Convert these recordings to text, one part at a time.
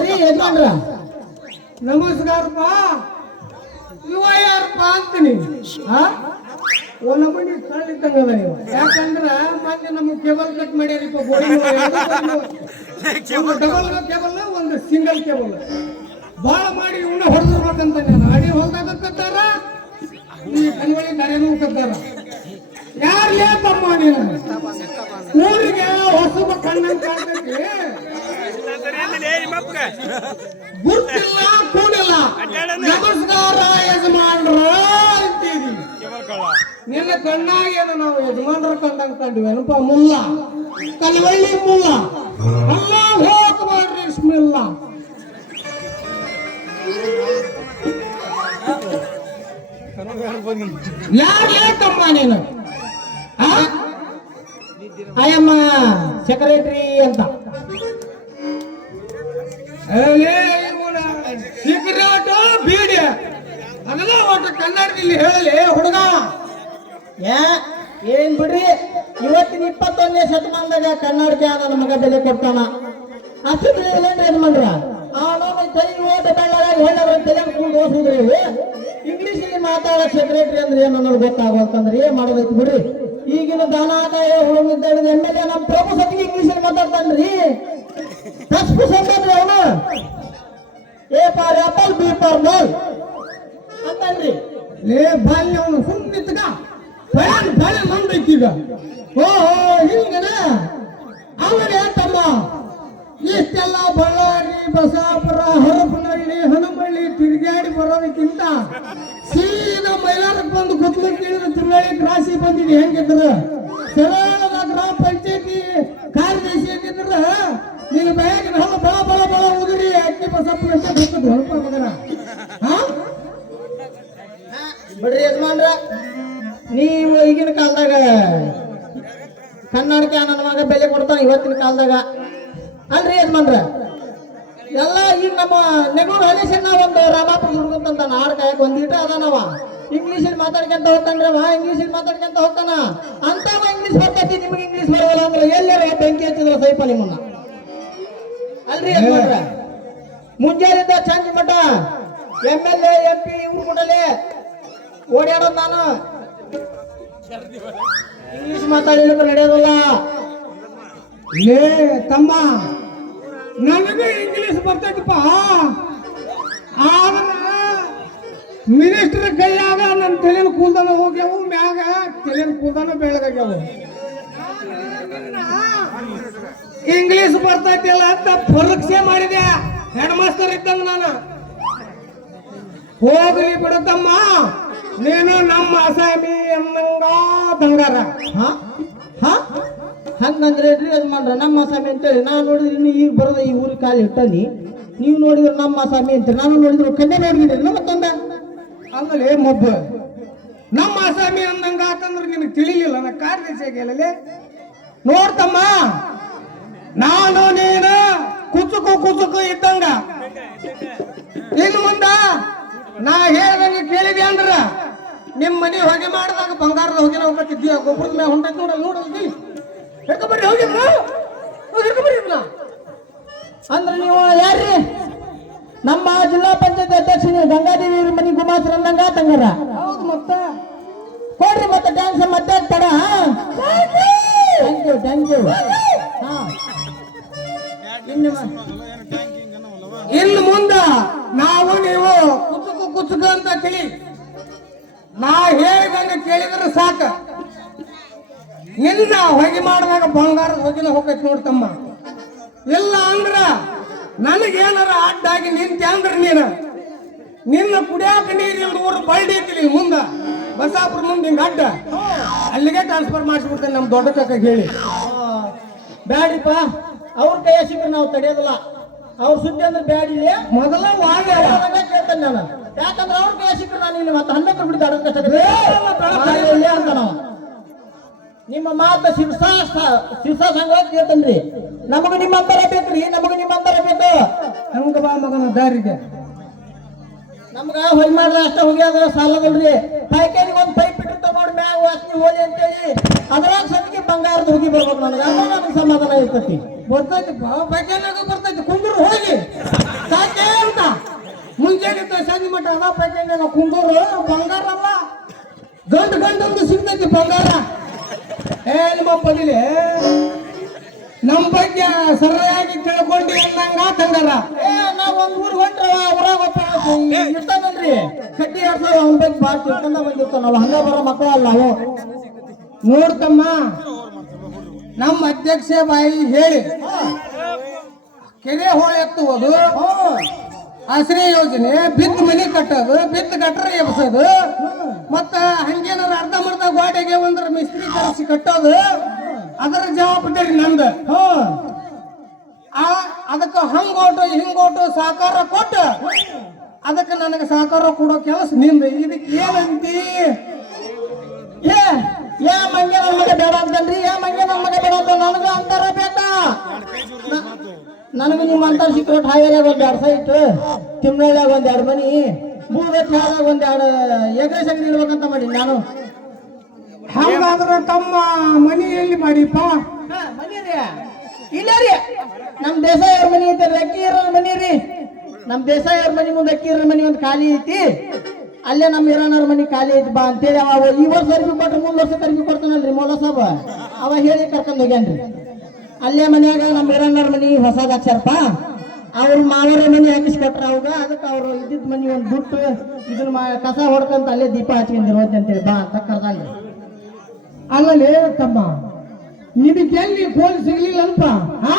ರೀ ಯಜಮಾನ್ರ ನಮಸ್ಕಾರಪ್ಪ. ಇವ ಯಾರಪ್ಪ ಅಂತೀನಿ? ಹಾ ಮನಿ ಕಳ್ಳಿದ್ದಂಗ ಅದ ನೀವು. ಯಾಕಂದ್ರ ಮೊನ್ನೆ ನಮ್ಗೆ ಕೇಬಲ್ ಕಟ್ ಮಾಡ್ಯಾರಿಪ್ಪ ಡಬಲ್ ಕೇಬಲ್ ಒಂದು ಸಿಂಗಲ್ ಕೇಬಲ್. ಬಾಳ ಮಾಡಿ ಇವನ್ನ ಹೊಡೆದಿರ್ಬೇಕಂತ ನಾನು. ಅಡಿ ಹೊಲ್ದಾಗ ಕತ್ತಾರ ಈ ಕಣ್ಗಳಿಗೆ ಕರೆನೂ ಕತ್ತಾರ ಯಾರು ತಮ್ಮ ನೀನು? ಗುರ್ತಿಲ್ಲ ಕೂಡಿಲ್ಲ. ನಮಸ್ಕಾರ ಯಜಮಾನ್ರ ಅಂತೀವಿ ನಿನ್ನ ಕಣ್ಣಾಗೇನು ನಾವು ಯಜಮಾನ್ರ ಕಂಡಂಗ್ ಕಂಡ್ವಿ. ಏನಪ್ಪ ಮುಲ್ಲ? ಕಲ್ವಳ್ಳಿ ಮುಲ್ಲ. ಅಲ್ಲ ಹೋಗ್ಬೇಡ್ರಿ ಇಸ್ಮಿಲ್ಲ ಯಾರು ಹೇಳ್ತಮ್ಮ ನೀನು? ಅಯ್ಯಮ್ಮ ಸೆಕ್ರೆಟರಿ ಅಂತ. ಸಿಗರೇಟ್ ಬೀಡಿ. ಅದೆಲ್ಲ ಒಟ್ಟು ಕನ್ನಡದಲ್ಲಿ ಹೇಳಿ, ಹುಡುಗ. ಏನ್ ಬಿಡ್ರಿ? ಇವತ್ತಿನ ಇಪ್ಪತ್ತೊಂದನೇ ಶತಮಾನದಾಗ ಕನ್ನಡಕ್ಕೆ ನನ್ನ ಮಗ ಬೆಲೆ ಕೊಡ್ತಾನ. ಅಷ್ಟು ಏನ್ ಮಾಡ್ರ ಅವನೊಮ್ಮೆ ತಲೆ ಓಟ ಬೆಳ್ಳಗಾಗಿ ಹೇಳೋರು ತಲೆ ಕೂಡ್ ಓದಿದ್ರಿ ಇಂಗ್ಲಿಷ್ ಅಲ್ಲಿ ಮಾತಾಡೋ ಸೆಕ್ರೆಟರಿ ಅಂದ್ರೆ ಏನು ಅನ್ನೋದು ಗೊತ್ತಾಗೋಲ್ತಂದ್ರೆ ಏನ್ ಮಾಡೋದೈತಿ ಬಿಡ್ರಿ. ಈಗಿನ ದಾನಾದಾಯ ಹುಡುಗಿದ್ದ ಎಂ ಎಲ್ ಎ, ನಮ್ಮ ಪ್ರಭು ಸತಿಗೆ ಇಂಗ್ಲಿಷ್ ಅಲ್ಲಿ ಮಾತಾಡ್ತಾನ್ರಿ ತಪ್ಪು ಸಂಬಂಧ್ರಿ ಅವನು ಎ ಫಾರ್ ಬಾಲ್ ಅಂತನ್ರಿ ಲೇ ಬಾಲ್ಯ ಅವನು ಸುಮ್ಮನಿತ್ಗ ಬಳೆ ಬಳೆ ಮಂದೈತಿ ಈಗ. ಓಹೋ ಹಿಂಗನ? ಅವನ ತಮ್ಮ. ಇಷ್ಟೆಲ್ಲ ಬಳ್ಳಾರಿ ಬಸಾಪುರ ಹರಪನಹಳ್ಳಿ ಹನುಮಳ್ಳಿ ತಿರುಗಾಡಿ ಬರೋದಕ್ಕಿಂತ ಸೀದಾ ಮೈಲಾರಕ್ಕೆ ಬಂದು ಕುತ್ಲು ಕೇಳಿದ್ರೆ ತಿರುಗಾಳಿ ರಾಶಿ ಬಂದಿದೆ. ಹೆಂಗಿದ್ರ? ಸರಳ ಗ್ರಾಮ ಪಂಚಾಯತಿ ಕಾರ್ಯದರ್ಶಿ ಆಗಿದ್ರ ಬ್ಯಾಗಿನ ಹಲ್ಲ ಬಳ ಬಳ ಬಳ ಉದುರಿ ಅಕ್ಕಿ ಬಸಪ್ಪ ಅಂತ ಹೊರಪ ಮಗನ. ಬಿಡ್ರಿ ಯಜಮಾನ್ರ. ನೀವು ಈಗಿನ ಕಾಲದಾಗ ಕನ್ನಡಕ್ಕೆ ನನ್ನ ಮಗ ಬೆಲೆ ಕೊಡ್ತಾನೆ ಇವತ್ತಿನ ಕಾಲದಾಗ. ಅಲ್ರಿ ಯಜಮಾನ್ರ? ಎಲ್ಲ ಈಗ ನಮ್ಮ ನೆಗೂರು ಹರೀಶಣ್ಣ ಒಂದು ರಾಮಾಪುರ ಹುಡುಗಂತ ನಾಡ್ ಕಾಯಕ್ ಒಂದಿಟ ಅದಾನವ ಇಂಗ್ಲೀಷಲ್ಲಿ ಮಾತಾಡ್ಕೊಂತ ಹೋಗ್ತಾನ್ರಿ ಅವ, ಇಂಗ್ಲೀಷಲ್ಲಿ ಮಾತಾಡ್ಕೊಂತ ಹೋಗ್ತಾನ. ಅಂತವ ಇಂಗ್ಲೀಷ್ ಬರ್ತೈತಿ, ನಿಮಗೆ ಇಂಗ್ಲೀಷ್ ಬರೋಲ್ಲ ಅಂದ್ರೆ ಎಲ್ಲಾರ ಬೆಂಕಿ ಹಚ್ಚಿದ್ರ ಸೈಪ ನಿಮ್ಮನ್ನ? ಅಲ್ರಿ ಯಜಮಾನ್ರ? ಮುಂಜಾನೆಯಿಂದ ಚಂದ ಮಠ M L A M P ಇವ್ರು ಕೂಡಲೇ ಓಡಾಡೋದು ನಾನು. ಇಂಗ್ಲಿಷ್ ಮಾತಾಡಿದ್ರು ನಡೆಯೋದಲ್ಲ. ಏ ತಮ್ಮ, ನನಗೆ ಇಂಗ್ಲಿಷ್ ಬರ್ತೈತಪ್ಪ. ಆದ್ರೆ ಮಿನಿಸ್ಟರ್ ಕೈಯಾಗ ನನ್ನ ತಲೆನ ಕೂದಲ ಹೋಗ್ಯಾವು, ಮ್ಯಾಗ ತಲೆನ ಕೂದಲ ಬೆಳಗಾಗ್ಯಾವು. ಇಂಗ್ಲಿಷ್ ಬರ್ತೈತಿಲ್ಲ ಅಂತ ಪರೀಕ್ಷೆ ಮಾಡಿದೆ. ಹೆಡ್ ಮಾಸ್ಟರ್ ಇದ್ದಂಗ ನಾನು. ಹೋಗ್ಲಿ ಬಿಡುತ್ತಮ್ಮ ನೀನು ನಮ್ಮ ಅಸಾಮಿ ಅನ್ನಂಗ ಬಂಗಾರ. ಹಾ? ಹಾ? ಹಂಗಂದ್ರೆ ಅದು ಯಜಮಾನ್ರ ನಮ್ಮ ಅಸಾಮಿ ಅಂತೇಳಿ. ನಾನು ನೋಡಿದ್ರೆ ಇನ್ನು ಈಗ ಬರೋದ ಈ ಊರಿ ಕಾಲು ಇಟ್ಟನಿ ನೀವು ನೋಡಿದ್ರೆ ನಮ್ಮ ಅಸಾಮಿ ಅಂತ ನಾನು ನೋಡಿದ್ರು ಕನ್ಯೆ ನೋಡಿದ್ರಿ ಮತ್ತೊಂದ ಆಮೇಲೆ ಮೊಬ್ಬ ನಮ್ಮ ಅಸಾಮಿ ಅಂದಂಗ ಆತಂದ್ರೆ ನಿನಗೆ ತಿಳಿಲಿಲ್ಲ. ನಾ ಕಾರ್ಯದರ್ಶಿಯಾಗಲೇ ನೋಡ್ತಮ್ಮ ನಾನು ನೀನು ಕುಚುಕು ಕುಚುಕು ಇದ್ದಂಗ. ಇನ್ನು ಮುಂದ ನಾ ಹೇಳ್ದಂಗ ಕೇಳಿದೆ ಅಂದ್ರ? ನಿಮ್ಮ ಮನೆ ಹೊಗೆ ಮಾಡಿದಾಗ ಬಂಗಾರದ ಹೊಗೆನ ಹೋಗತ್ತಿದ್ದೀಯ ಗೊಬ್ಬರದ ಮೇಲೆ ಹೊಂಟೈತಿ ನೋಡ ನೋಡಿ ಹಿಡ್ಕೊಂಬರ್ರಿ ಹೋಗಿದ್ರ ಹಿಡ್ಕೊಂಬರ್ರಿ ಅಂದ್ರೆ ನೀವು ಯಾರ್ರಿ? ನಮ್ಮ ಜಿಲ್ಲಾ ಪಂಚಾಯತ್ ಅಧ್ಯಕ್ಷ ನೀವು ಗಂಗಾದೇವಿ ಮನಿ ಗುಮಾಸ್ರ ಅಂದಂಗ ತಂಗಾರ? ಹೌದು ಮತ್ತ. ಕೊಡ್ರಿ ಮತ್ತೆ ಡ್ಯಾನ್ಸ್ ಮತ್ತೆ ತಡ ಥ್ಯಾಂಕ್ ಯು ಥ್ಯಾಂಕ್ ಯು ಹಾ. ಇನ್ನು ಮುಂದ ನಾವು ನೀವು ಕುಚುಕು ಅಂತ ತಿಳಿ. ನಾ ಹೇಳಿದಂಗೆ ಕೇಳಿದ್ರೆ ಸಾಕ. ನಿನ್ನ ಹೊಗೆ ಮಾಡಿದಾಗ ಬಂಗಾರದ ಹೊಗಿನ ಹೋಗೈತಿ ನೋಡ್ತಮ್ಮ ಇಲ್ಲ ಅಂದ್ರ ನನಗೇನಾರ ಅಡ್ಡಾಗಿ ನಿಂತೆ ಅಂದ್ರೆ ನೀನು. ನಿನ್ನ ಕುಡಿಯಾಕ ನೀರಿಲ್ಲ ಊರು ಬಳ್ಳಿ ಐತಿಲಿ ಮುಂದ. ಬಸಾಪುರ ಮುಂದೆ ಹಿಂಗ ಅಡ್ಡ. ಅಲ್ಲಿಗೆ ಟ್ರಾನ್ಸ್ಫರ್ ಮಾಡಿಸ್ಬಿಡ್ತೇನೆ ನಮ್ಮ ದೊಡ್ಡ ಕಕ್ಕ ಹೇಳಿ. ಬ್ಯಾಡಿಪ್ಪ ಅವ್ರ ಕೈ ಸಿಕ್ಕರೆ ನಾವು ತಡೆಯೋದಿಲ್ಲ. ಅವ್ರ ಸುದ್ದಿ ಅಂದ್ರೆ ಬ್ಯಾಡಿಲಿ ಮೊದಲ ವಾದ ಕೇಳ್ತೇನೆ ನಾನು. ಯಾಕಂದ್ರೆ ಅವ್ರ ಕೈ ಸಿಕ್ಕರೆ ನಾನು ಇಲ್ಲಿ ಮತ್ತೆ ಹನ್ನೊಂದು ಬಿಡಿದ ಅಂತ ನಾವು. ನಿಮ್ಮ ಮಾತ ಶಿರ್ಸ ಶಿರ್ಸ ಸಂಘ ಕೇಳ್ತೇನ್ರಿ ನಮಗ ನಿಮ್ಮ ಅಂತರ ಬೇಕ್ರಿ ನಮಗ ನಿಮ್ಮ ಅಂತರ ಬೇಕು. ಹಂಗ ಬಾ ಮಗನ ದಾರಿಗೆ. ನಮ್ಗ ಹೊಯ್ ಮಾಡ್ರ ಅಷ್ಟ ಹೋಗ್ಯಾದ ಸಾಲದಲ್ರಿ. ಪೈಕೇರಿಗೆ ಒಂದ್ ಪೈಪ್ ಇಟ್ಟಿರ್ತಾವ ನೋಡಿ ಮ್ಯಾಗ ವಾಸನೆ ಹೋಲಿ ಅಂತೇಳಿ ಅದ್ರಾಗ ಸದ್ಯಕ್ಕೆ ಬಂಗಾರದ ಹೋಗಿ ಬರ್ಬೇಕು ನನಗೆ. ಅದ ನನಗೆ ಸಮಾಧಾನ ಇರ್ತೈತಿ. ಬರ್ತೈತಿ ಬರ್ತೈತಿ. ಕುಂದ್ರು ಹೋಗಿ. ಅದ ಪ್ಯಾಕೆಟ್ ಕುಂದೂರು ಬಂಗಾರ ಅಲ್ಲ. ಗಂಡು ಗಂಡಂದು ಸಿಗ್ತೈತಿ ಬಂಗಾರ. ಏ ನಿಮ್ಮ ಪದಿಲಿ ನಮ್ಮ ಬಗ್ಗೆ ಸರಿಯಾಗಿ ತಿಳ್ಕೊಂಡು ಅಂದಂಗ ತಂಗಾರ. ಏ ನಾವ್ ಒಂದ್ ಊರ್ ಹೊಂಟ್ರ ಊರಾಗ ಇರ್ತಾನಲ್ರಿ. ಕಟ್ಟಿ ಆಡ್ಸೋ ಅವ್ನ ಬಗ್ಗೆ ಬಾಳ ತಿಳ್ಕೊಂಡ ಬಂದಿರ್ತಾನ ನಾವು ಹಂಗ ಬರೋ ಮಕ್ಕಳು ಅಲ್ಲ ಅವು. ನೋಡ್ತಮ್ಮ ನಮ್ಮ ಅಧ್ಯಕ್ಷ ಬಾಯಿ ಹೇಳಿ. ಕೆರೆ ಹೋಳೆ ಎತ್ತುವುದು ಆಶ್ರಯ ಯೋಜನೆ ಬಿತ್ ಮನೆ ಕಟ್ಟೋದು ಬಿತ್ ಗಟ್ರ ಎಬ್ಸೋದು, ಮತ್ತ ಹಂಗೇನಾರ ಅರ್ಧ ಮರ್ಧ ಗೋಡೆಗೆ ಒಂದ್ರ ಮಿಸ್ತ್ರಿ ಕರೆಸಿ ಕಟ್ಟೋದು, ಅದರ ಜವಾಬ್ದಾರಿ ನಂದು. ಅದಕ್ಕೆ ಹಂಗೋಟು, ಹಿಂಗೋಟು ಸಹಕಾರ ಕೊಟ್ಟು, ಅದಕ್ಕೆ ನನಗೆ ಸಹಕಾರ ಕೊಡೋ ಕೆಲಸ ನಿಂದು. ಇದಕ್ಕೆ ಏನಂತಿ? ಏ ಏ ಮಂಗೆ ಮಗ ಬೇಡ ಅಂತನ್ರಿ ಏ ಮಂಗೆ ಮಗ ಬೇಡ ಅಂತ ನನಗ ಅಂತಾರ ಬೇಡ. ನನಗೆ ನಿಮ್ಮ ಅಂತರ್ ಸಿಕ್ರೆಟ್ ಹಾವೇರಿಯಾಗ ಒಂದ್ ಎರಡ್ ಸೈಟ್ ತಿಮ್ಮಳ್ಳಿಯಾಗ ಒಂದ್ ಎರಡ್ ಮನಿ ಹಾದಾಗ ಒಂದ್ ಎರಡು ಎಕರೆ ಸಂಗಡಿ ಇಡ್ಬೇಕಂತ ಮಾಡಿ ನಾನು. ಹಾಗಾದ್ರೆ ತಮ್ಮ ಮನೆಯಲ್ಲಿ ಮಾಡಿಪ್ಪ? ಇಲ್ಲ ರೀ. ನಮ್ ದೇಸಾಯಿ ಅವ್ರ ಮನಿ ಐತೆ ಅಕ್ಕಿ ಇರೋ ಮನಿ ರೀ. ನಮ್ ದೇಸಾಯಿ ಅವ್ರ ಮನಿ ಮುಂದೆ ಅಕ್ಕಿ ಇರೋ ಮನಿ ಒಂದು ಖಾಲಿ ಐತಿ. ಅಲ್ಲೇ ನಮ್ಮ ಹಿರಣ್ಣವ್ರ ಮನಿ ಖಾಲಿ ಐತಿ ಬಾ ಅಂತೇಳಿ ಅವ ಈ ವರ್ಷ ಅರ್ಬಿ ಕೊಟ್ಟು ಮುಂದ್ ವರ್ಷ ಅರ್ಬಿ ಕೊಡ್ತಾನಲ್ರಿ ಮೌಲ ಸಾಬ. ಅವ ಹೇಳಿ ಕರ್ಕೊಂಡ್ ಹೋಗ್ಯಾನ್ರಿ. ಅಲ್ಲೇ ಮನ್ಯಾಗ ನಮ್ಮ ಹಿರಣ್ಣರ ಮನೆ ಹೊಸದ ಅಕ್ಷರಪ್ಪ. ಅವ್ರ ಮಾವರ ಮನೆ ಹಾಕಿಸ್ಕೊಟ್ರ ಅವಾಗ ಅದಕ್ಕೆ ಅವರು ಇದ್ದಿದ್ದ ಮನೆ ಒಂದು ಬಿಟ್ಟು ಇದನ್ನ ಕಸ ಹೊಡ್ಕೊಂತ ಅಲ್ಲೇ ದೀಪ ಹಚ್ಕೊಂಡಿರೋ ಅಂತೇಳಿ ಬಾ ಅಂತ ಕರ್ದಾನ್ರಿ ಅಲ್ಲಲೇ ತಮ್ಮ ನಿಮಗೆಲ್ಲಿ ಫೋನ್ ಸಿಗ್ಲಿಲ್ಲ ಅಂತ ಹಾ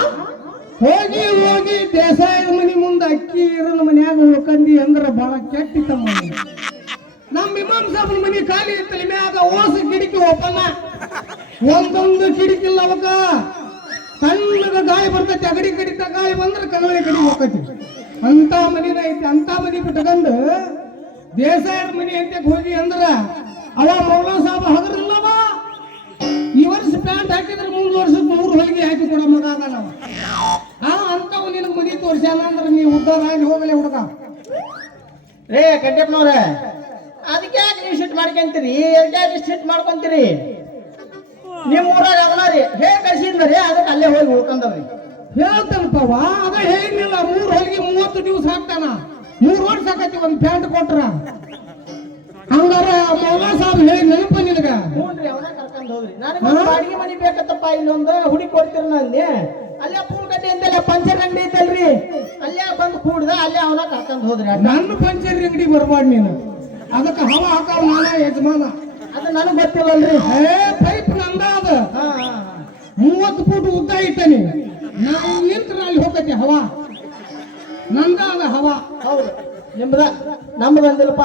ಹೋಗಿ ಹೋಗಿ ದೇಸಾಯದ ಮನೆ ಮುಂದೆ ಅಕ್ಕಿ ಇರನ ಮನ್ಯಾಗ ಉಳ್ಕಂದಿ ಅಂದ್ರ ಬಹಳ ಕೆಟ್ಟಿ ತಮ್ಮ. ನಮ್ಮ ಇಮಾಮ್ ಸಾಬನ ಮನೆ ಖಾಲಿ ಇತ್ತಲಿ ಮ್ಯಾಗ ಓಸ ಕಿಡಿಕಿ ಓಪನ್ ಒಂದೊಂದು ಕಿಡಿಕಿಲ್ಲ ಅವಕ್ಕ ಸಣ್ಣದ ಗಾಯ ಬರ್ತೈತಿ, ಅಗಡಿ ಕಡಿತ ಗಾಳಿ ಬಂದ್ರೆ ಕನ್ನಡಿ ಕಡಿ ಹೋಗ್ತೈತಿ. ಅಂತ ಮನಿನ ಐತಿ ಅಂತ ಮನಿ ಬಿಟ್ಕೊಂಡು ದೇಸಾಯದ ಮನಿ ಅಂತ ಹೋಗಿ ಅಂದ್ರ ಅವ ಮೌಲ ಸಾಬ ಹಗರಿಲ್ಲವ. ಈ ವರ್ಷ ಪ್ಯಾಂಟ್ ಹಾಕಿದ್ರೆ ಮೂರು ವರ್ಷಕ್ಕೆ ಮೂರು ಹೊಲಿಗೆ ಹಾಕಿ ಕೊಡ ಮಗ ಅದ ನಾವು ಆ ಅಂತವ್ ನಿನಗೆ ಮನಿ ತೋರ್ಸ್ಯಾನ ಅಂದ್ರೆ ನೀ ಉದ್ದಾರ ಆಗಿ ಹೋಗಲಿ ಹುಡುಗ. ರೇ ಕಟ್ಟೆಪ್ಪನವ್ರೆ ಅದಕ್ಕೆ ಯಾಕೆ ನೀವು ಶಿಫ್ಟ್ ಮಾಡ್ಕೊಂತೀರಿ? ಅದಕ್ಕೆ ಯಾಕೆ ಮಾಡ್ಕೊಂತೀರಿ? ನಿಮ್ಮ ಊರಾಗ ಅವನ ಹೇ ಹೇಗೆ ಕಳ್ಸಿದ್ರಿ ಅದಕ್ಕೆ ಅಲ್ಲೇ ಹೋಗಿ ಉಳ್ಕೊಂಡವ್ರಿ ಹೇಳ್ತಾನಪ್ಪವ ಅದ ಹೇಳಿದ್ನಿಲ್ಲ ಮೂರು ಹೊಲಿಗೆ ಮೂವತ್ತು ದಿವಸ ಹಾಕ್ತಾನ. ಮೂರು ವರ್ಷ ಹಾಕತಿ ಒಂದ್ ಪ್ಯಾಂಟ್ ಕೊಟ್ರ. ಹಂಗಾರ ಮೌಲಾ ಸಾಬ್ ಹೇಳಿ ನೆನಪ ನಿನಗ? ಹ್ಞೂನ್ರಿ ಅವನ ಕರ್ಕೊಂಡು ಹೋದ್ರಿ ನನಗೆ ಒಂದು ಮನೆ ಬೇಕತ್ತಪ್ಪ ಇಲ್ಲೊಂದು ಹುಡಿ ಕೊಡ್ತೀರ ಅಲ್ಲಿ. ಅಲ್ಲೇ ಪೂಲ್ಗಡ್ಡೆ ಅಂತಲ್ಲ ಪಂಚರ್ ಅಂಗಡಿ ಐತಲ್ರಿ. ಅಲ್ಲೇ ಬಂದು ಕೂಡ್ದ ಅಲ್ಲೇ ಅವನ ಕರ್ಕೊಂಡ್ ಹೋದ್ರಿ. ನನ್ನ ಪಂಚರ್ ಅಂಗಡಿ ಬರ್ಬಾರ್ದು ನೀನು. ಅದಕ್ಕೆ ಹವಾ ಹಾಕಾವ ನಾನ ಯಜಮಾನ. ಅದು ನನಗೆ ಗೊತ್ತಿಲ್ಲಲ್ರಿ. ಏ ಮೂವತ್ತು ಫೂಟ್ ಉದ್ದ ಇಟ್ಟನಿ. ನಾವು ನಿಂತ್ರ ಅಲ್ಲಿ ಹೋಗತ್ತೆ ಹವಾ. ನಂದ ಅದ ಹವಾ. ಹೌದು. ನಿಮ್ದ ನಮ್ದು ಅಂದಿಲ್ಲಪ್ಪ.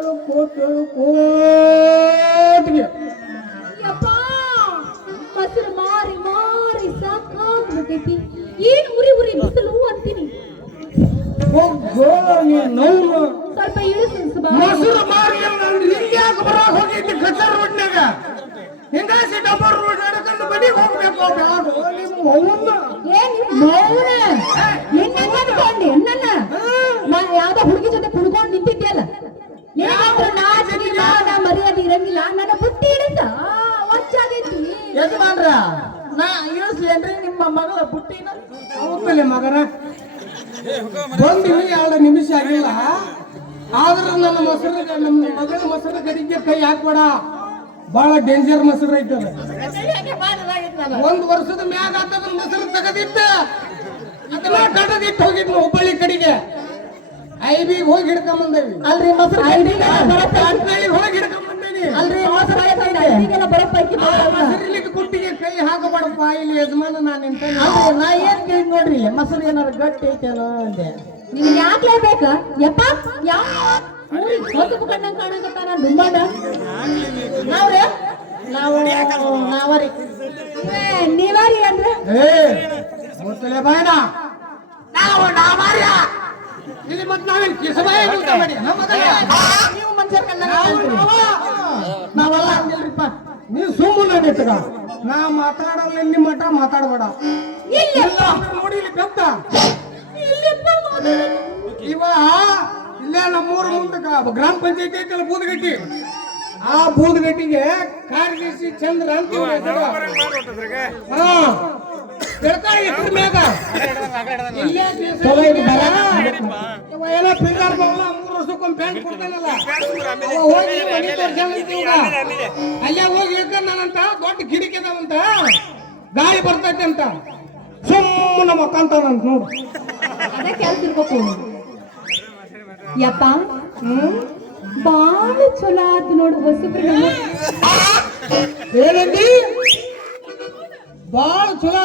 ಏಳು ಕೋಟಿ ಏಳು ಕೋಟಿಗೆ ಯಪ್ಪಾ ಮೊಸರು ಮಾರಿ ಮಾರಿ ಸಾಕಾಗ್ಬಿಟ್ಟೈತಿ ಏನ್ ಉರಿ ಉರಿ ಬಿಸಿಲು ಅಂತೀನಿ ಸ್ವಲ್ಪ ಇಳಿಸು ಸುಬಾ ಮೊಸರು ಮಾರಿ ಹಿಂಗ್ಯಾಕೆ ಬರಾಕ್ ಕಚರ್ ರೋಡ್ನಾಗ ಹಿಂಗಾಸಿ ಡಬ್ಬರ್ ರೋಡ್ ನಡ್ಕೊಂಡು ಬಡಿ ಹೋಗ್ಬೇಕು ಏನ್ ಮೌನ ಏನ್ ಅನ್ಕೊಂಡಿ ನನ್ನ ನಾ ಯಾವ್ದೋ ಹುಡುಗಿ ಜೊತೆ ಕುಡ್ಕೊಂಡ್ ನಿಂತಿದ್ಯಲ್ಲ ಏನಾದ್ರೂ ನಾಚಿಕೆ ಮಾನ ಮರ್ಯಾದೆ ಇರಂಗಿಲ್ಲ. ನನ್ನ ಬುಟ್ಟಿ ಒಚ್ಚಾಗೈತಿ. ಯಜಮಾನ್ರ ನಾ ಇಳಿಸ್ಲೇನ್ರಿ ನಿಮ್ಮ ಮಗಳ ಬುಟ್ಟಿನ ಮಗರ ಮಗನ? ಬಂದಿವಿ ಎರಡು ನಿಮಿಷ ಆಗಿಲ್ಲ. ಆದ್ರೆ ನನ್ನ ಮೊಸರು ನಮ್ಮ ಮಗಳ ಮೊಸರು ಗಡಿಗೆ ಕೈ ಹಾಕ್ಬೇಡ. ಬಹಳ ಡೇಂಜರ್ ಮೊಸರು ಐತದ. ಒಂದ್ ವರ್ಷದ ಮ್ಯಾಗ ಆತದ ಮೊಸರು ತೆಗೆದಿಟ್ಟ ಅದನ್ನ ಕಡದಿಟ್ಟು ಹೋಗಿದ್ನು ಹುಬ್ಬಳ್ಳಿ ಕಡೆಗೆ. ಐಬಿಗೆ ಹೋಗಿ ಹಿಡ್ಕೊಂಬಂದೇವಿ. ಅಲ್ರಿ ಮೊಸರು ಹೋಗಿ ಹಿಡ್ಕೊಂಬಂದೇನಿ ಅಲ್ರಿ ಮೊಸರು ಈಗೆಲ್ಲ ಬರೋ ಪೈಕಿ ಮೊಸರಿಲಿಕ್ಕೆ ಕುಟ್ಟಿಗೆ ಕೈ ಹಾಕಬೇಡಪ್ಪ ಇಲ್ಲಿ ಯಜಮಾನ ನಾನು ನಿಂತ ಅಲ್ರಿ ನಾ ಏನ್ ಕೇಳಿ ನೋಡ್ರಿ ಮೊಸರು ಏನಾರು ಗಟ್ಟಿ ಐತೇನೋ ಅಂದೆ. ನಿಮ್ಗೆ ಯಾಕೆ ಬೇಕ ಯಪ್ಪ ಯಾವ ಹೊತ್ತು ಕಣ್ಣಂಗ್ ಕಾಣಕತ್ತಾನ ಡುಂಬಾಡ ನಾವ್ರಿ? ನಾವು ನಾವರಿ. ನೀವಾರಿ ಅಂದ್ರೆ? ಏ ಗೊತ್ತಲೇ ಬಾಯನ ನಾವು ನಾವಾರ್ಯ. ಇಲ್ಲಿ ಮತ್ತೆ ನಾವೇನ್ ಕಿಸಬಾಯ ನೀವು ಮನುಷ್ಯರ. ನಾವೆಲ್ಲ ಹಂಗಿಲ್ರಿಪ್ಪ ನೀ ಸುಮ್ಮನೆ ನಿಂತಗ ನಾ ಮಾತಾಡಲ್ಲ ಇಲ್ಲಿ ಮಠ ಮಾತಾಡಬೇಡ. ಇಲ್ಲ ನೋಡಿ ಇಲ್ಲಿ ಬೆತ್ತ ಇಲ್ಲಪ್ಪ ಮಾತಾಡೋದು. ಇವ ಇಲ್ಲೇ ನಮ್ಮೂರ ಮುಂದಕ ಗ್ರಾಮ ಪಂಚಾಯತಿ ಐತಲ್ಲ ಬೂದಗಟ್ಟಿ. ಆ ಬೂದಗಟ್ಟಿಗೆ ಕಾರ್ಯದರ್ಶಿ ಚಂದ್ರ ಅಂತ. ಹಾ. ಮೂರು ವರ್ಷಕ್ಕೊಮ್ಮೆ ಬ್ಯಾಂಕ್ ಕೊಡ್ತಾನಲ್ಲ. ಹೋಗಿ ಮನೆ ತೋರ್ಸ್ಯಾನಂತ ಇವ್ಗ. ಅಲ್ಲೇ ಹೋಗಿ ಇಳ್ಕೊಂಡಾನಂತ ದೊಡ್ಡ ಗಿಡಕ್ಕೆ ಅದಾವಂತ. ಗಾಳಿ ಬರ್ತೈತೆ ಅಂತ. ಸುಮ್ಮನೆ ಮಕ್ಕಂತಾನಂತ ನೋಡು. ಅದೇ ಕೆಲ್ಸ ಇರ್ಬೇಕು. ಯಪ್ಪ ಬಾಳ ಚಲೋ ಆತು ನೋಡು ಹೊಸಬ್ರು ಏನಂದಿ ಬಾಳ ಚಲೋ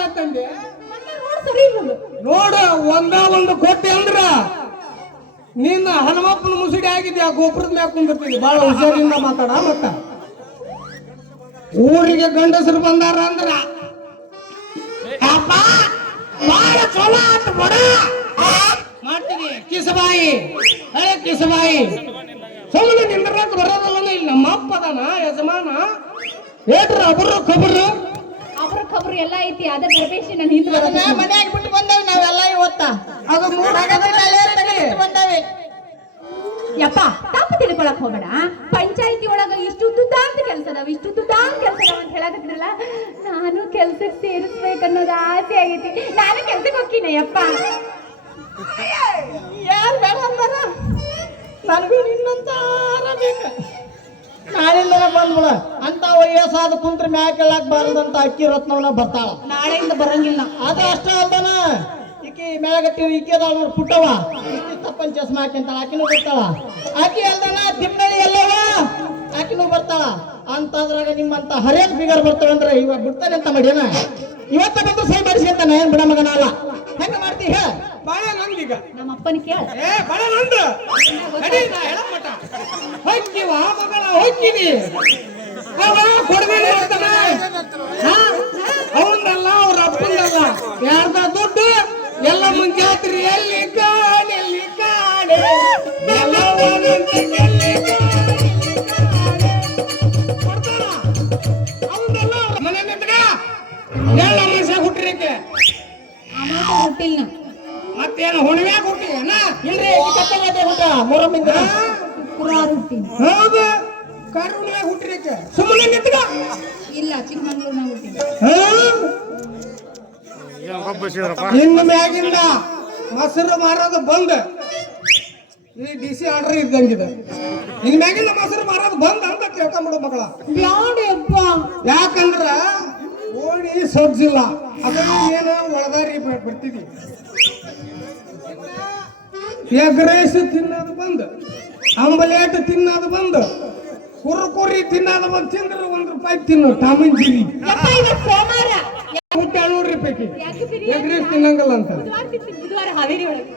ಇರೋದು ನೋಡು ಒಂದ ಒಂದು ಕೊಟ್ಟೆ ಅಂದ್ರ ನಿನ್ನ ಹನುಮಪ್ಪನ ಮುಸುಡಿ ಆಗಿದೆ ಆ ಗೊಬ್ಬರದ ಮ್ಯಾಗ ಕುಂದಿರ್ತೀನಿ ಬಾಳ ಹುಷಾರಿಂದ ಮಾತಾಡ ಮತ್ತ. ಊರಿಗೆ ಗಂಡಸರು ಬಂದಾರ ಅಂದ್ರ ಬಾಳ ಚಲೋ ಆತು ಬಡ. ಮಾಡ್ತೀನಿ. ಕಿಸಬಾಯಿ ಹಳೆ ಕಿಸಬಾಯಿ. ಸುಮ್ಮನೆ ನಿಂದ್ರಕ್ ಬರೋದಲ್ಲ ಇಲ್ಲಿ ನಮ್ಮ ಅಪ್ಪ ಅದಾನ ಯಜಮಾನ. ಏಟ್ರ ಅಬ್ರು ಅವ್ರ ಖಬರ್ ಎಲ್ಲ ಐತಿ ಅದೇ ಗರ್ಭೇಶಿ ನಾನು ಹಿಂದೆ ಅದನ್ನ ಮನ್ಯಾಗ ಬಿಟ್ಟು ಬಂದವ್ ನಾವೆಲ್ಲ ಇವತ್ತ. ಅದು ಬಂದಾವೆ. ಯಪ್ಪ ತಪ್ಪು ತಿಳ್ಕೊಳಕ್ ಹೋಗಬೇಡ ಪಂಚಾಯತಿ ಒಳಗ ಇಷ್ಟು ಅಂತ ಕೆಲಸ ಅದಾವ ಇಷ್ಟು ಅಂತ ಕೆಲಸ ಅದಾವ ಅಂತ ಹೇಳಕತ್ತಿರಲ್ಲ ನಾನು ಕೆಲ್ಸಕ್ಕೆ ಸೇರಿಸ್ಬೇಕನ್ನೋದು ಆಸೆ ಆಗೈತಿ. ನಾನು ಕೆಲ್ಸಕ್ಕೆ ಹೋಗ್ತೀನಿ ಯಪ್ಪ. ಯಾರು ಬೇಡ ಅಂತಾರ ನನಗೂ ನಿನ್ನಂತಾರ ಬೇಕು. ನಾಳಿಂದ ಬಂದ್ಬಿಡ. ಅಂತ ವಯಸ್ಸಾದ ಕುಂತ್ರ ಮ್ಯಾಗ ಕೇಳಕ್ ಬಾರದಂತ ಅಕ್ಕಿ ರತ್ನವನ ಬರ್ತಾಳ. ನಾಳೆಯಿಂದ ಬರಂಗಿಲ್ಲ. ಅದು ಅಷ್ಟೇ ಅಲ್ದನ? ಈಕಿ ಮ್ಯಾಗಟ್ಟಿ ಈಕಿ ಅದಾಳ ನೋಡಿ ಪುಟ್ಟವ. ಈಕಿ ತಪ್ಪನ್ ಚಸ್ಮ ಹಾಕಿಂತಾಳ ಆಕಿನೂ ಬರ್ತಾಳ. ಆಕಿ ಅಲ್ದನ ತಿಮ್ಮಳಿ ಎಲ್ಲವ? ಆಕಿನೂ ಬರ್ತಾಳ. ಅಂತಂದ್ರಾಗ ನಿಮ್ಮಂತ ಹರೇನ್ ಬಿಗರ್ ಬರ್ತವೆ ಅಂದ್ರೆ ಇವಾಗ ಬಿಡ್ತಾನೆ ಅಂತ ಮಾಡ್ಯಾನ? ಇವತ್ತ ಬಂದು ಸೈ ಮಾಡಿಸ್ಕೊಂತಾನ ಏನ್ ಬಿಡ ಮಗನ ಅಲ್ಲ. ಹೆಂಗ ಮಾಡ್ತಿ ಹೇಳ? ಬಾಳೆ ನಂದೀಗ ನಮ್ಮ ಅಪ್ಪನ ಕೇಳ. ಏ ಬಡ ನಂದು. ಅಡಿ ನಾ ಹೇಳಕ್ ಮಟ ಹೊಕ್ಕಿವ ಮಗಳ ಹೊಕ್ಕಿನಿ ಅವ ಕೊಡ್ಬೇಡಿ ಅಂತಾನ ಅವನಲ್ಲ ಅವ್ರ ಅಪ್ಪನಲ್ಲ ಯಾರ್ದ ದುಡ್ಡು? ಎಲ್ಲ ಮುಂಜಾತ್ರಿ ಎಲ್ಲಿ ಕಾಣೆ. ಎಲ್ಲಿ ಕಾಣೆ ಎಲ್ಲವನಂತೆ ಮನೆ ನಿಂತ್ಕ ಎಲ್ಲ ಹುಟ್ಟಿರಕ್ಕೆ. ಅಮಾಸ ಹುಟ್ಟಿಲ್ಲ ಮತ್ತೇನು ಹುಣ್ಣಿಮೆ ಹುಟ್ಟಿಯೇನ ಇಲ್ರಿ ಕತ್ತಲೆ ಹುಟ್ಟ ಮೊರಮಿಂದ ಶುಕ್ರವಾರ ಹುಟ್ಟಿನಿ. ಹೌದು ಕರುಣೆ ಹುಟ್ಟಿರಕ್ಕೆ ಸುಮ್ಮನೆ ನಿಂತ್ಕ. ಇಲ್ಲ ಚಿಕ್ಕಮಂಗ್ಳೂರ್ನಾಗ ಹುಟ್ಟಿನಿ ಇನ್ನು ಮ್ಯಾಗಿಂದ ಮೊಸರು ಮಾರೋದು ಬಂದ್. ಈ ಡಿ ಸಿ ಆರ್ಡರ್ ಇದ್ದಂಗಿದೆ. ಇನ್ ಮ್ಯಾಗಿಂದ ಮೊಸರು ಮಾರೋದು ಬಂದ್ ಅಂತ ತಿಳ್ಕೊಂಬಿಡು ಮಗಳ. ಬ್ಯಾಡ ಯಪ್ಪ. ಯಾಕಂದ್ರ ಓಡಿ ಸೊಡ್ಸಿಲ್ಲ ಅದನ್ನ ಏನು ಒಳದಾರಿ ಬಿಡ್ತಿದ್ವಿ ಬರ್ತಿದಿ ಎಗ್ ರೈಸ್ ತಿನ್ನೋದು ಬಂದ್ ಅಂಬಲೇಟ್ ತಿನ್ನೋದು ಬಂದ್, ಕುರ್ಕುರಿ ತಿನ್ನೋದು ಬಂದ್, ತಿಂದ್ರೆ ಒಂದ್ ರೂಪಾಯಿ ತಿನ್ನು ಟಾಮಿನ್ ಜೀರಿ ಊಟ ಏಳ್ನೂರು ರೂಪಾಯಿ ಎಗ್ ರೈಸ್ ತಿನ್ನಂಗಲ್ಲ ಅಂತ.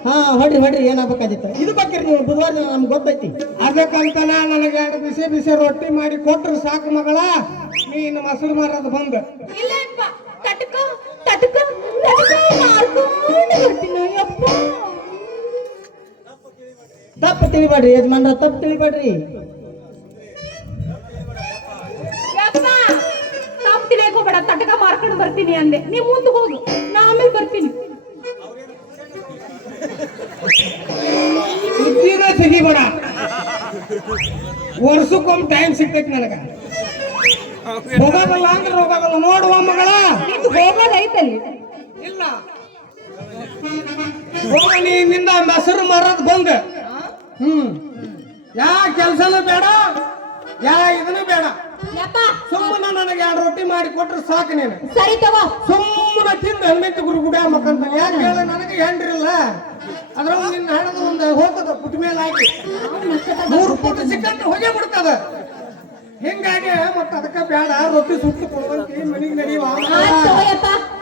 ಹಾ ಹೊಡ್ರಿ ಹೊಡ್ರಿ ಏನಾಗ್ಬೇಕಾದಿತ್ತ ಇದು ಬೇಕಿರಿ ನೀವು ಬುಧವಾರ ನಮ್ಗೆ ಗೊತ್ತೈತಿ. ಅದಕ್ಕಂತನ ನನಗೆ ಎರಡು ಬಿಸಿ ಬಿಸಿ ರೊಟ್ಟಿ ಮಾಡಿ ಕೊಟ್ರು ಸಾಕು ಮಗಳ. ನೀನು ಮೊಸರು ಮಾರೋದು ಬಂದ್ ತಟಕ ತಟಕ ತಟಕ, ಮಾಡ್ಕೊಂಡು ಬರ್ತೀನಿ ಯಪ್ಪ ತಪ್ಪು ತಿಳಿಬೇಡ್ರಿ ಯಜಮಾನ್ರ ತಪ್ಪು ತಿಳಿಬೇಡ್ರಿ. ತಪ್ಪು ತಿಳಿಯಕ್ ಬೇಡ ತಟಕ ಮಾರ್ಕೊಂಡು ಬರ್ತೀನಿ ಅಂದೆ. ನೀವು ಮುಂದೆ ಹೋಗು ನಾ ಆಮೇಲೆ ಬರ್ತೀನಿ. ಸುದ್ದಿನ ತೆಗಿಬೇಡ ವರ್ಷಕ್ಕೊಮ್ಮೆ ಟೈಮ್ ಸಿಗ್ತೈತಿ ನನಗ. ಹೋಗಲ್ಲ ಅಂದ್ರೆ ಹೋಗಲ್ಲ ನೋಡುವ ಮಗಳ. ನಿಂದು ಹೋಗೋದೈತಲ್ಲಿ ಇಲ್ಲ. ಹೋಗ ನಿಂದ ಮೊಸರು ಮಾರೋದು ಬಂದ. ಹ್ಮ್. ಯಾ ಕೆಲ್ಸನೂ ಬೇಡ ಯಾ ಇದನ್ನು ಬೇಡ. ಯಪ್ಪ. ಸುಮ್ಮನೆ ನನಗೆ ಎರಡು ರೊಟ್ಟಿ ಮಾಡಿ ಕೊಟ್ರೆ ಸಾಕು ನೀನು. ಸರಿ ತಗೋ. ಸುಮ್ಮನೆ ತಿಂದು ಹೆಲ್ಮೆಟ್ ಗುರುಗುಡ ಮಕ್ಕಂತ ಯಾಕೆ ಹೇಳ ನನಗೆ ಹೆಂಡ್ರಿಲ್ಲ. ಅದ್ರೊಳಗೆ ನಿನ್ನ ಹಣದ ಒಂದು ಹೋಗ್ತದ ಪುಟ್ಟ ಮೇಲೆ ಹಾಕಿ. ಮೂರು ಪುಟ್ಟ ಸಿಕ್ಕಂತ ಹೋಗೇ ಬಿಡ್ತದ. ಹಿಂಗಾಗಿ ಮತ್ತ ಅದಕ್ಕ ಬೇಡ ರೊಟ್ಟಿ ಸುಟ್ಟು ಕೊಡುವಂತಿ ಮನೆಗೆ ನಡೆಯುವ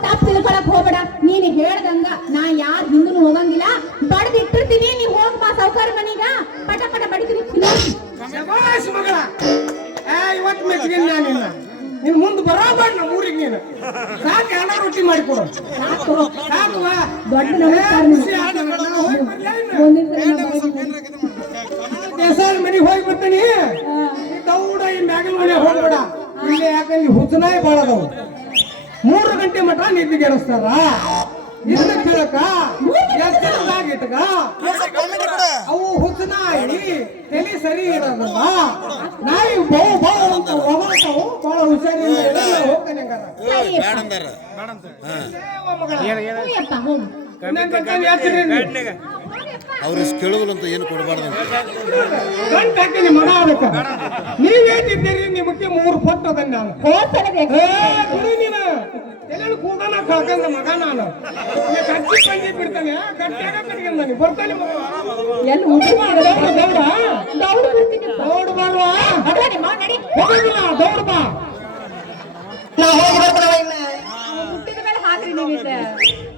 ತಪ್ಪು ತಿಳ್ಕೊಳಕ್ ಹೋಗ್ಬೇಡ ನೀನ್ ಹೇಳ್ದಂಗ ನಾ ಯಾರ ಹಿಂದೂ ಹೋಗಂಗಿಲ್ಲ ಬಡದಿಟ್ಟಿರ್ತೀನಿ ನೀ ಹೋಗ್ ಬಾ ಸೌಕರ್ಯ ಮನೀಗ ಪಟ ಪಟ ಬಡಿತೀನಿ ಮಗಳ ಏ ಇವತ್ತು ಮೆಚ್ಚಿಗೆ ನಾನಿಲ್ಲ ನೀನ್ ಮುಂದೆ ಬರೋಬೇಡ ನಮ್ಮ ಊರಿಗೆ ನೀನು ಸಾಕು ಎಲ್ಲ ರೊಟ್ಟಿ ಮಾಡಿಕೊಡು ಸಾಕು ದೊಡ್ಡ. ದೇಸಾಲ ಮನೆಗೆ ಹೋಗಿ ಬರ್ತೀನಿ ದೌಡ ಈ ಮ್ಯಾಗಲ್ ಮನೆ ಹೋಗ್ಬೇಡ. ಇಲ್ಲಿ ಯಾಕಂದ್ರೆ ಹುಚ್ಚನಾಯಿ ಬಾಳ ಅದಾವು. ಮೂರು ಗಂಟೆ ಮಟ ನಿದ್ದೆ ಗೆಡಿಸ್ತಾರ ಇದನ್ನ ಕೇಳಕ ಇಟ್ಕ? ಅವು ಹುಚ್ಚನಾಯಿ ತಲೆ ಸರಿ ಇರೋದಲ್ಲ ನಾಯಿ ಬಹು ಬಹು ಅಂತ ಒಗಳ್ತಾವು ಬಹಳ ಹುಷಾರಿಲ್ಲ ಹೋಗ್ತಾನೆ ಹಂಗಾರ. ಸರಿಯಪ್ಪ. ಏ, ಮಗಳ, ಹೋಗ್ಯಪ್ಪ, ಹೋಗು. ಇನ್ನೊಂದ್ ಕರ್ಕೊಂಡ್ ಹೇಳ್ತೀನಿ ನೀನು. ಅವ್ರು ಇಷ್ಟು ಕೇಳುದಿಲ್ಲ ಅಂತ ಏನು ಕೊಡಬಾರ್ದು ಗಂಟ್ ಹಾಕಿನಿ ಮಗ ಅದಕ್ಕ ನೀವೇನಿದ್ದೀರಿ ನಿಮಗೆ ಮೂರು ಪಟ್ಟು ಅದನ್ನ ನಾನು ಹೋದ್ ಸಲ ಬೇಕು. ಏ ಗುರು ನೀನು ಎಲ್ಲೆಲ್ಲಿ ಕೂದಲ ಕಳ್ಕಂದ ಮಗ ನಾನು ಈಗ ಕಚ್ಚಿ ಕಂಜಿ ಬಿಡ್ತಾನೆ ಗಂಟೆಗ ಕಟ್ಕೊಂಡ ನೀನು ಬರ್ತಾನೆ ಮಗ. ಎಲ್ಲಿ ಹುಡುಗ ದೌಡ ದೌಡ ದೌಡು ಬರ್ತೀನಿಪ್ಪ. ದೌಡ್ ಬಲ್ವಾ ಅಡ್ಡ ನಿಮ್ಮ ನಡಿ. ಹೋಗೋದಿಲ್ಲ ದೌಡ್ ಬಾ ನಾ ಹೋಗಿ ಬರ್ತಾವ ಇನ್ನ ಹುಟ್ಟಿದ ಮೇಲೆ ಹಾಕ್ರಿ ನೀವು ಇದು.